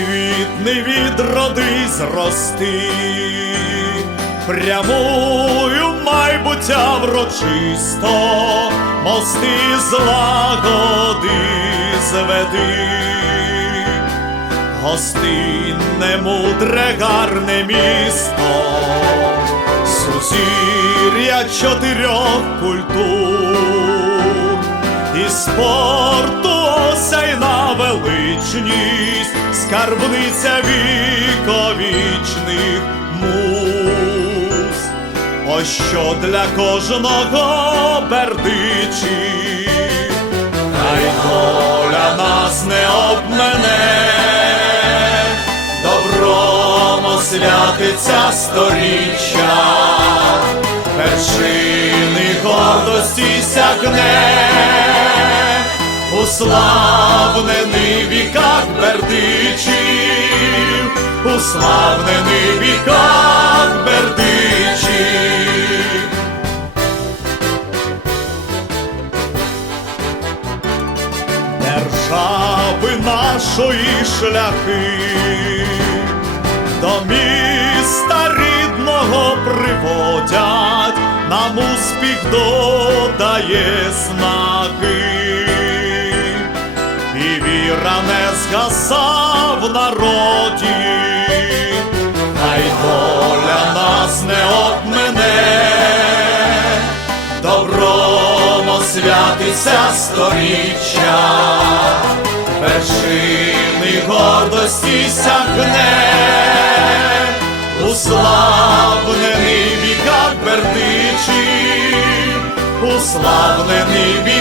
квітни відродись зрости, прямую майбуття врочисто, мости злагоди зведи, гостинне, мудре, гарне місто, сузір'я чотирьох культур. І спорту осяйна величність, скарбниця віковічних муз. Ось що для кожного бердичі, хай доля нас не обмене, добром освятиться сторіччя, вершини гордості сягне, уславнений віках бердичів, уславнений віках бердичів. держави нашої шляхи, до міста рідного приводять, нам успіх додає снаги, не згаса в народі, хай доля нас не обмене добром освятиться сторіччя, вершини гордості сягне, уславнений віках бердичі, уславнений віках